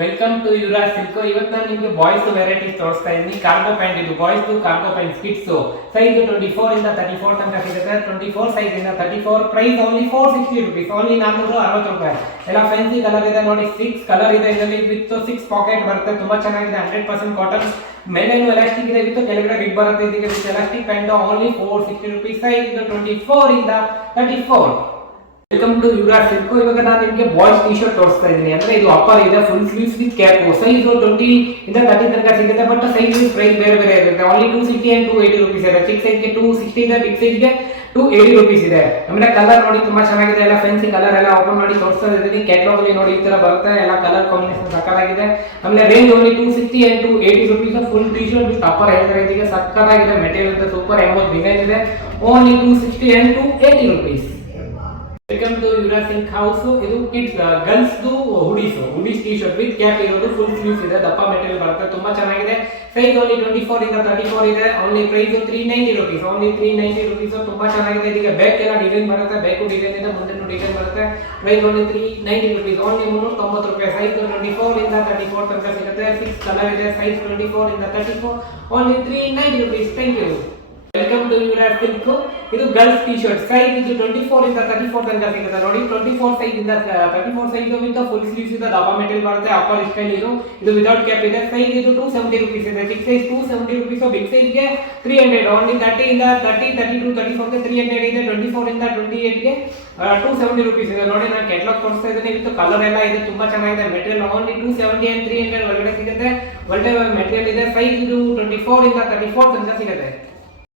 Welcome to Yuvraj silk. ಇವತ್ತು ನಾನು ನಿಮಗೆ ಬಾಯ್ಸ್ ವೆರೈಟೀಸ್ ತೋರಿಸ್ತಾ ಇದ್ದೀನಿ. ಕಾರ್ಗೋ ಪ್ಯಾಂಟ್ ಇದು boys cargo pant kids size 24 ಇಂದ 34 ತನಕ ಸಿಗುತ್ತೆ. 24 ಸೈಜ್ ಇಂದ 34 ಪ್ರೈಸ್ ಓನ್ಲಿ 460 ರೂಪೀಸ್, ಓನ್ಲಿ 460 ರೂಪಾಯಿ. ಎಲ್ಲ ಫ್ಯಾನ್ಸಿ ಕಲರ್ ಇದೆ ನೋಡಿ, 6 ಕಲರ್ ಇದೆ ಇದರಲ್ಲಿ ವಿತ್ 6 ಪಾಕೆಟ್ ಬರುತ್ತೆ. ತುಂಬಾ ಚೆನ್ನಾಗಿದೆ, 100% ಕಾಟನ್. ಮೇಲೇನು ಎಲಾಸ್ಟಿಕ್ ಇದೆ, ವಿತ್ ಕೆಳಗಡೆ ರಿಬ್ ಬರುತ್ತೆ. ಇದಕ್ಕೆ with elastic pant only 460 rupees. Size 24 ಇಂದ 34. Welcome to Yuvraj silk. ಇವಾಗ ನಾನು ನಿಮಗೆ ಬಾಯ್ಸ್ ಟಿ ಶರ್ಟ್ ತೋರಿಸ್ತಾ ಇದ್ದೀನಿ. ಅಂದ್ರೆ ಇದು ಅಪ್ಪರ್ ಇದೆ, full sleeves with cap. Size 20 ಇಂದ 30 ತನಕ ಸಿಗುತ್ತೆ. ಬಟ್ ಸೈಜ್ ಪ್ರೈಸ್ ಬೇರೆ ಬೇರೆ ಇರುತ್ತೆ. ಓನ್ಲಿ 260 and 280 ರೂಪೀಸ್ ಇದೆ. ಚಿಕ್ಕ ಸೈಜ್ಗೆ 260 ಇದೆ, ಬಿಗ್ ಸೈಜ್ಗೆ 280 ರೂಪೀಸ್ ಇದೆ. ಆಮೇಲೆ ಕಲರ್ ನೋಡಿ ತುಂಬಾ ಚೆನ್ನಾಗಿದೆ, ಎಲ್ಲ ಫ್ಯಾನ್ಸಿ ಕಲರ್ ಎಲ್ಲ ಓಪನ್ ಮಾಡಿ ತೋರಿಸ್ತಾ ಇದ್ದೀನಿ. ಕ್ಯಾಟಲಾಗ್ ಅಲ್ಲಿ ನೋಡಿ ಈ ತರ ಬರುತ್ತೆ, ಎಲ್ಲ ಕಲರ್ ಕಾಂಬಿನೇಷನ್ ಸಕ್ಕತ್ತಾಗಿದೆ. ಆಮೇಲೆ range only 260 and 280 rupees. Full T shirt with upper ಹೇಳ್ತಾರೆ. ಇದಕ್ಕೆ ಸಕ್ಕತ್ತಾಗಿದೆ, ಮೆಟೀರಿಯಲ್ ಇದೆ, ಸೂಪರ್ ಎಂಬೋಸ್ ಡಿಸೈನ್ ಇದೆ. Only 260 and 280 rupees. Welcome to Yuvraj silk house. ಇದು kids girls hoodies T shirt with cap ಇರೋದು, ಫುಲ್ ಸ್ಲೀವ್ಸ್ ಇದೆ, ದಪ್ಪ ಮೆಟೀರಿಯಲ್ ಬರುತ್ತೆ, ತುಂಬಾ ಚೆನ್ನಾಗಿದೆ. ಸೈಜ್ ಓನ್ಲಿ 24 ಇಂದ 34 ಇದೆ. Only price 390 rupees, only 390 rupees. ತುಂಬಾ ಚೆನ್ನಾಗಿದೆ. ಇದಕ್ಕೆ ಬ್ಯಾಕ್ ಎಲ್ಲ ಡಿಸೈನ್ ಬರುತ್ತೆ, ಬ್ಯಾಕು ಡಿಸೈನ್ ಇದೆ, ಮುಂದೆನೂ ಡಿಸೈನ್ ಬರುತ್ತೆ. ಪ್ರೈಸ್ ಓನ್ಲಿ 390 ರೂಪೀಸ್, ಓನ್ಲಿ 390 ರೂಪಾಯಿ. ಸೈಜ್ 24 ಇಂದ 34 ತನಕ ಸಿಗುತ್ತೆ. 6 ಕಲರ್ ಇದೆ. ಸೈಜ್ 24 ಇಂದ 34, only 390 rupees. Thank you. Welcome to Yuvraj silk. ಇದು ಗರ್ಲ್ಸ್ ಟಿ ಶರ್ಟ್ ಸೈಜ್ ಇದು 24 ಇಂದ 34 ತನಕ ಸಿಗುತ್ತೆ ನೋಡಿ. 24 ಸೈಜ್ ಇಂದ 34 ಸೈಜ್ ವಿತ್ ಫುಲ್ ಸ್ಲೀವ್ಸ್ ಇದೆ, ದಪ್ಪ ಮೆಟೀರಿಯಲ್ ಬರುತ್ತೆ, ಅಪ್ಪರ್ ಸ್ಟೈಲ್ ಇದು ವಿತೌಟ್ ಕ್ಯಾಪ್ ಇದೆ. ಸೈಜ್ ಇದು 270 ರೂಪೀಸ್ ಇದೆ. ಚಿಕ್ಕ ಸೈಜ್ 270 ರೂಪೀಸ್, ಬಿಗ್ ಸೈಜ್ ಗೆ 300. ಓನ್ಲಿ 30 ಇಂದ 30, 32, 34 ಗೆ 300 ಇದೆ. 24 ಇಂದ 28 ಗೆ 270 ರೂಪೀಸ್ ಇದೆ. ನೋಡಿ ನಾನು ಕ್ಯಾಟಲಾಗ್ ತೋರಿಸ್ತಾ ಇದ್ದೀನಿ, ವಿತ್ ಕಲರ್ ಎಲ್ಲ ಇದೆ, ತುಂಬಾ ಚೆನ್ನಾಗಿದೆ. ಮೆಟೀರಿಯಲ್ ಓನ್ಲಿ 270 and 300 ಒಳಗಡೆ ಸಿಗುತ್ತೆ. ಒಳ್ಳೆ ಮೆಟೀರಿಯಲ್ ಇದೆ. ಸೈಜ್ ಇದು 24 ಇಂದ 34 ತನಕ ಸಿಗುತ್ತೆ.